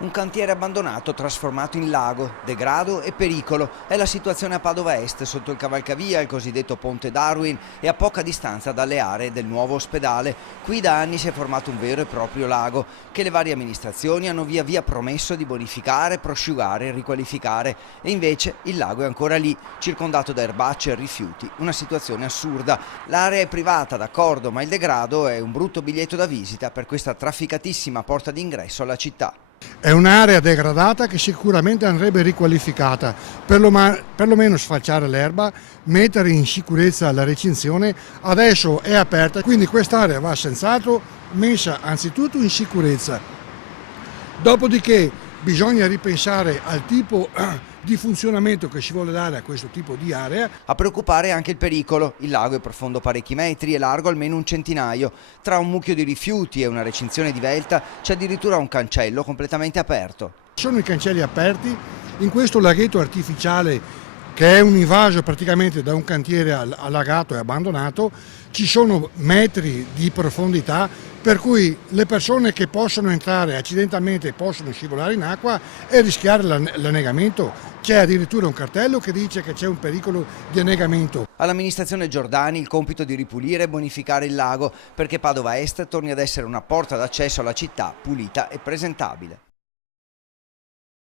Un cantiere abbandonato trasformato in lago, degrado e pericolo. È la situazione a Padova Est, sotto il cavalcavia, il cosiddetto Ponte Darwin, e a poca distanza dalle aree del nuovo ospedale. Qui da anni si è formato un vero e proprio lago, che le varie amministrazioni hanno via via promesso di bonificare, prosciugare e riqualificare. E invece il lago è ancora lì, circondato da erbacce e rifiuti. Una situazione assurda. L'area è privata, d'accordo, ma il degrado è un brutto biglietto da visita per questa trafficatissima porta d'ingresso alla città. È un'area degradata che sicuramente andrebbe riqualificata, perlomeno sfalciare l'erba, mettere in sicurezza la recinzione. Adesso è aperta, quindi quest'area va senz'altro messa anzitutto in sicurezza. Dopodiché bisogna ripensare al tipo di funzionamento che si vuole dare a questo tipo di area. A preoccupare è anche il pericolo. Il lago è profondo parecchi metri e largo almeno un centinaio. Tra un mucchio di rifiuti e una recinzione divelta c'è addirittura un cancello completamente aperto. Sono i cancelli aperti in questo laghetto artificiale che è un invaso praticamente da un cantiere allagato e abbandonato. Ci sono metri di profondità per cui le persone che possono entrare accidentalmente possono scivolare in acqua e rischiare l'annegamento. C'è addirittura un cartello che dice che c'è un pericolo di annegamento. All'amministrazione Giordani il compito di ripulire e bonificare il lago perché Padova Est torni ad essere una porta d'accesso alla città pulita e presentabile.